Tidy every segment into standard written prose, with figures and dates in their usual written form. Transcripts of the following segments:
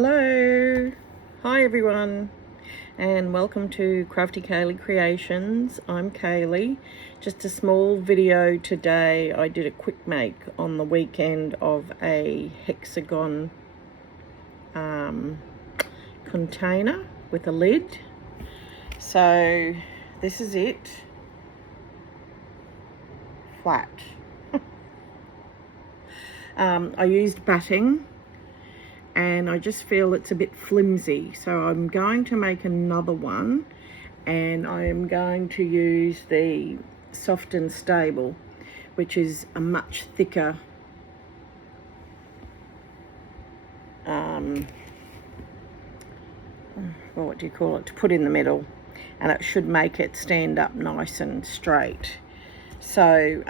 Hello, hi everyone, and welcome to Crafty Kaylee Creations. I'm Kaylee. Just a small video today. I did a quick make on the weekend of a hexagon container with a lid. So this is it, flat. I used batting, and I just feel it's a bit flimsy, so I'm going to make another one, and I am going to use the Soft and Stable, which is a much thicker what do you call it, to put in the middle, and it should make it stand up nice and straight. So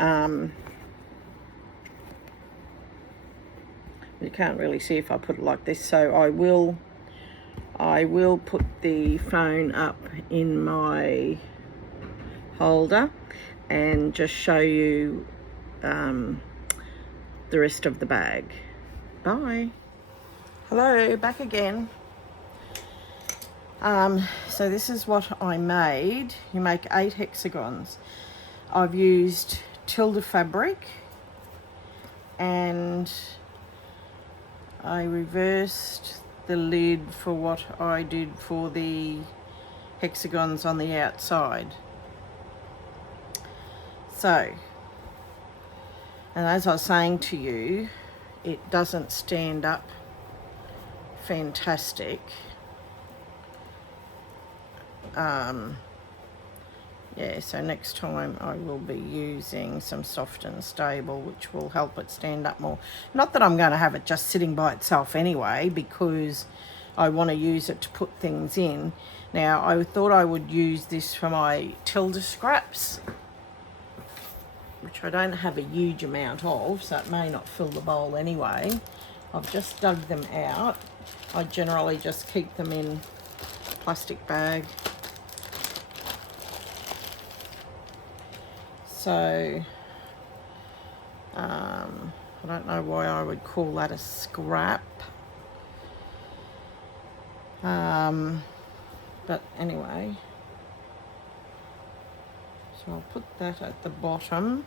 you can't really see if I put it like this, so I will put the phone up in my holder and just show you the rest of the bag. Bye. Hello, back again. So this is what I made. You make 8 hexagons. I've used Tilda fabric, and I reversed the lid for what I did for the hexagons on the outside. So, and as I was saying to you, it doesn't stand up fantastic. Yeah, so next time I will be using some Soft and Stable, which will help it stand up more. Not that I'm going to have it just sitting by itself anyway, because I want to use it to put things in. Now, I thought I would use this for my Tilda scraps, which I don't have a huge amount of, so it may not fill the bowl anyway. I've just dug them out. I generally just keep them in a plastic bag. So, I don't know why I would call that a scrap. But anyway, so I'll put that at the bottom.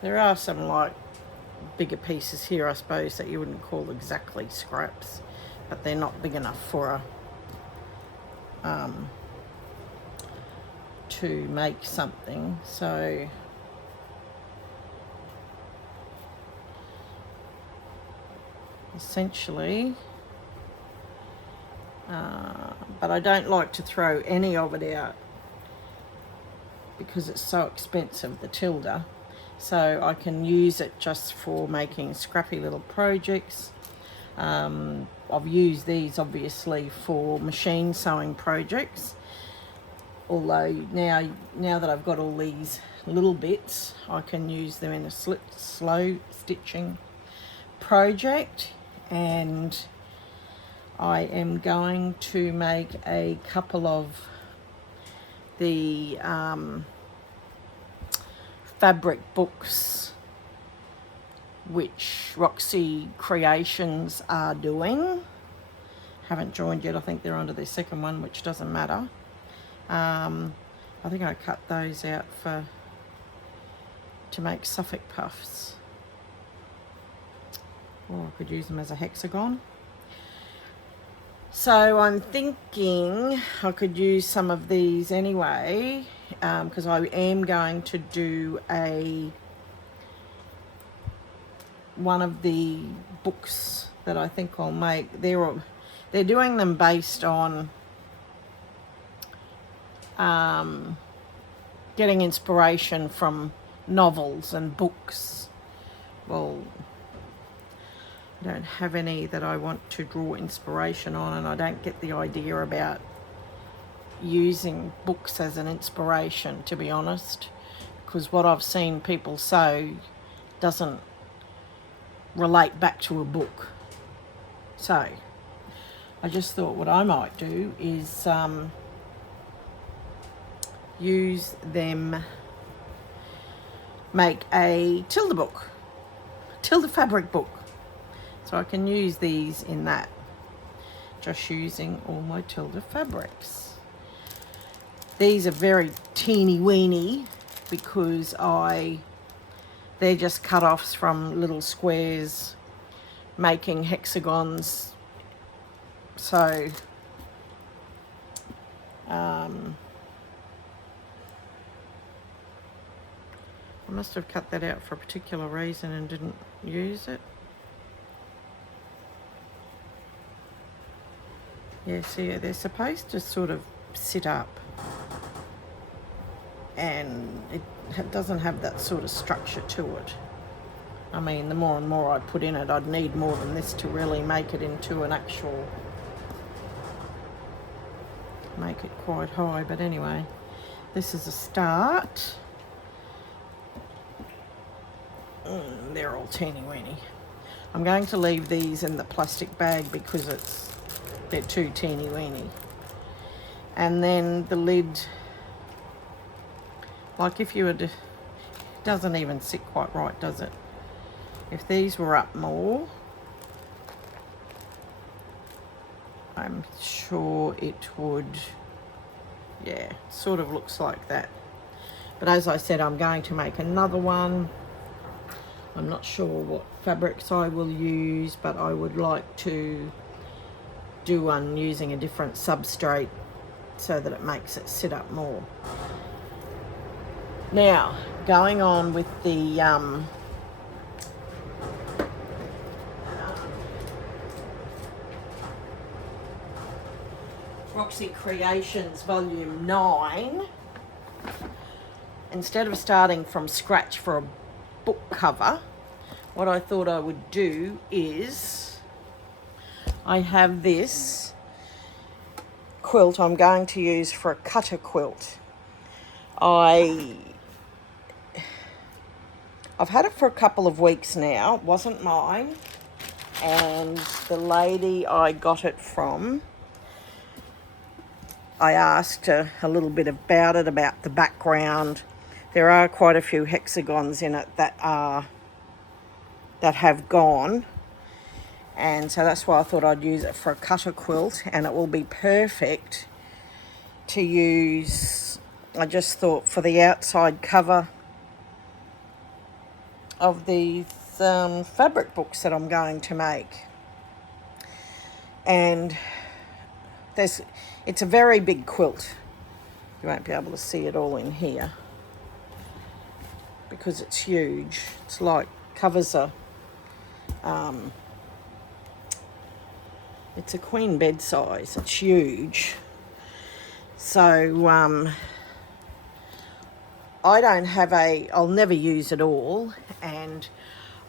There are some like bigger pieces here, I suppose, that you wouldn't call exactly scraps, but they're not big enough for a to make something. So essentially, but I don't like to throw any of it out because it's so expensive, the Tilda. So I can use it just for making scrappy little projects. I've used these obviously for machine sewing projects, although now that I've got all these little bits, I can use them in a slow stitching project. And I am going to make a couple of the fabric books which Roxy Creations are doing. Haven't joined yet. I think they're onto their second one, which doesn't matter. I think I cut those out to make Suffolk puffs, or I could use them as a hexagon. So I'm thinking I could use some of these anyway, because I am going to do one of the books that I think I'll make. They're doing them based on getting inspiration from novels and books. Well, I don't have any that I want to draw inspiration on, and I don't get the idea about using books as an inspiration, to be honest, because what I've seen people sew doesn't relate back to a book. So I just thought what I might do is use them, make a Tilda book, Tilda fabric book. So I can use these in that, just using all my Tilda fabrics. These are very teeny weeny because they're just cut-offs from little squares making hexagons. So I must have cut that out for a particular reason and didn't use it. Yeah, see, they're supposed to sort of sit up, and it doesn't have that sort of structure to it. I mean, the more and more I put in it, I'd need more than this to really make it into an actual, make it quite high. But anyway, this is a start. They're all teeny weeny. I'm going to leave these in the plastic bag because they're too teeny weeny. And then the lid, like if you it doesn't even sit quite right, does it? If these were up more, I'm sure it would, yeah, sort of looks like that. But as I said, I'm going to make another one. I'm not sure what fabrics I will use, but I would like to do one using a different substrate so that it makes it sit up more. Now, going on with the Roxy Creations Volume 9, instead of starting from scratch for a book cover, what I thought I would do is, I have this quilt I'm going to use for a cutter quilt. I've had it for a couple of weeks now. It wasn't mine, and the lady I got it from, I asked her a little bit about it, about the background. There are quite a few hexagons in it that have gone, and so that's why I thought I'd use it for a cutter quilt, and it will be perfect to use. I just thought for the outside cover of these fabric books that I'm going to make. And it's a very big quilt. You won't be able to see it all in here because it's huge. It's like covers a it's a queen bed size. It's huge. So I don't have I'll never use it all, and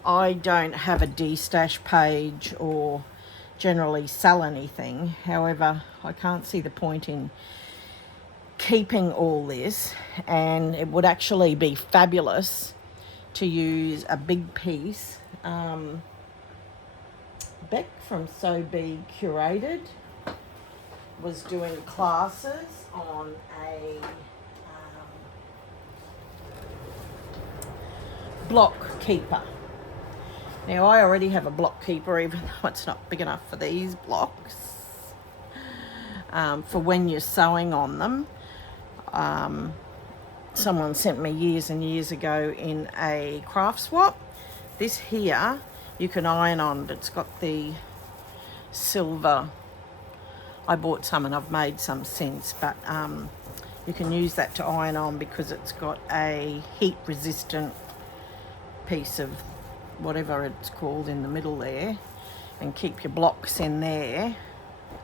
I don't have a de-stash page or generally sell anything. However, I can't see the point in keeping all this, and it would actually be fabulous to use a big piece. Beck from So Be Curated was doing classes on a block keeper. Now, I already have a block keeper, even though it's not big enough for these blocks, for when you're sewing on them. Someone sent me years and years ago in a craft swap. This here you can iron on, but it's got the silver. I bought some and I've made some since, but you can use that to iron on because it's got a heat resistant piece of whatever it's called in the middle there, and keep your blocks in there.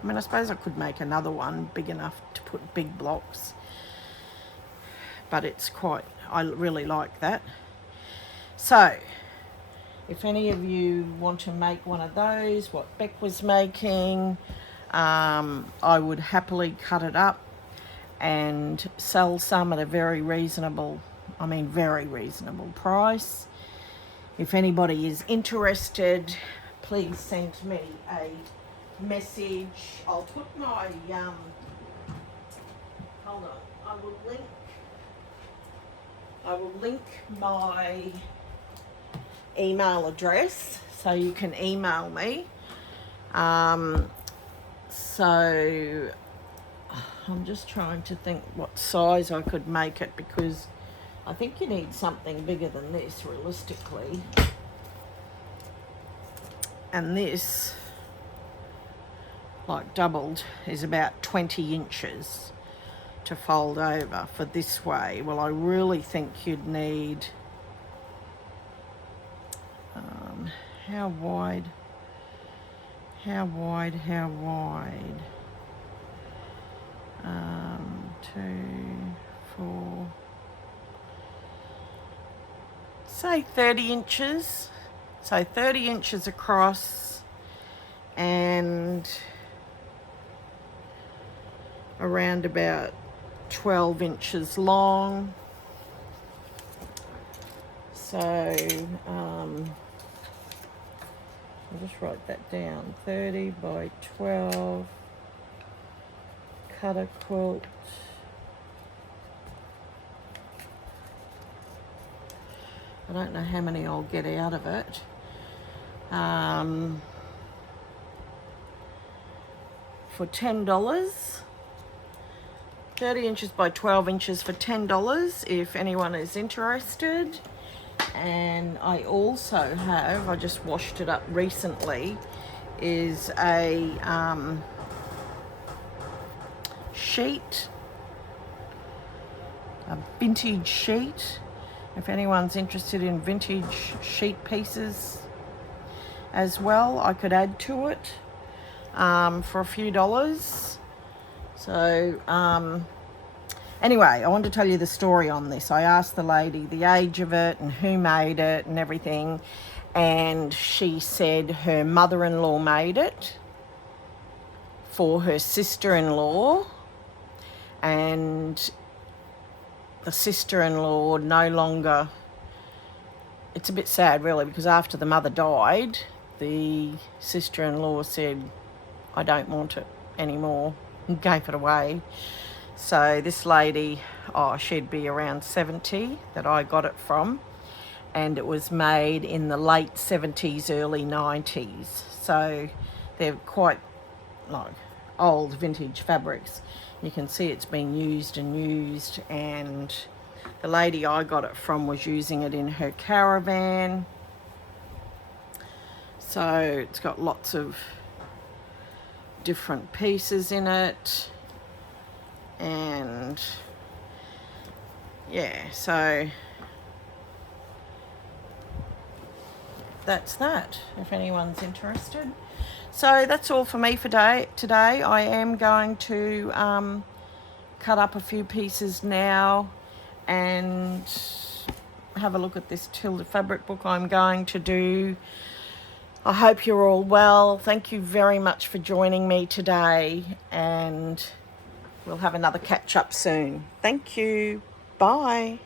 I mean, I suppose I could make another one big enough to put big blocks, but it's quite, I really like that. So if any of you want to make one of those, what Beck was making, I would happily cut it up and sell some at a very reasonable price. If anybody is interested, please send me a message. I'll put my, hold on, I will link I will link my email address so you can email me. So I'm just trying to think what size I could make it, because I think you need something bigger than this realistically. And this, like doubled, is about 20 inches to fold over for this way. Well, I really think you'd need, how wide? 2, 4, say 30 inches. So 30 inches across and around about 12 inches long. So I'll just write that down. 30 by 12 cutter quilt. I don't know how many I'll get out of it. For $10, 30 inches by 12 inches for $10 if anyone is interested. And I also have, I just washed it up recently, is a sheet, a vintage sheet. If anyone's interested in vintage sheet pieces as well, I could add to it for a few dollars. So anyway, I want to tell you the story on this. I asked the lady the age of it and who made it and everything, and she said her mother-in-law made it for her sister-in-law, and the sister-in-law no longer, it's a bit sad really, because after the mother died, the sister-in-law said, I don't want it anymore, and gave it away. So this lady, she'd be around 70 that I got it from, and it was made in the late 70s, early 90s. So they're quite like old vintage fabrics. You can see it's been used and used, and the lady I got it from was using it in her caravan. So it's got lots of different pieces in it, and yeah, so that's that, if anyone's interested. So that's all for me for today. I am going to cut up a few pieces now and have a look at this Tilda fabric book I'm going to do. I hope you're all well. Thank you very much for joining me today, and we'll have another catch up soon. Thank you. Bye.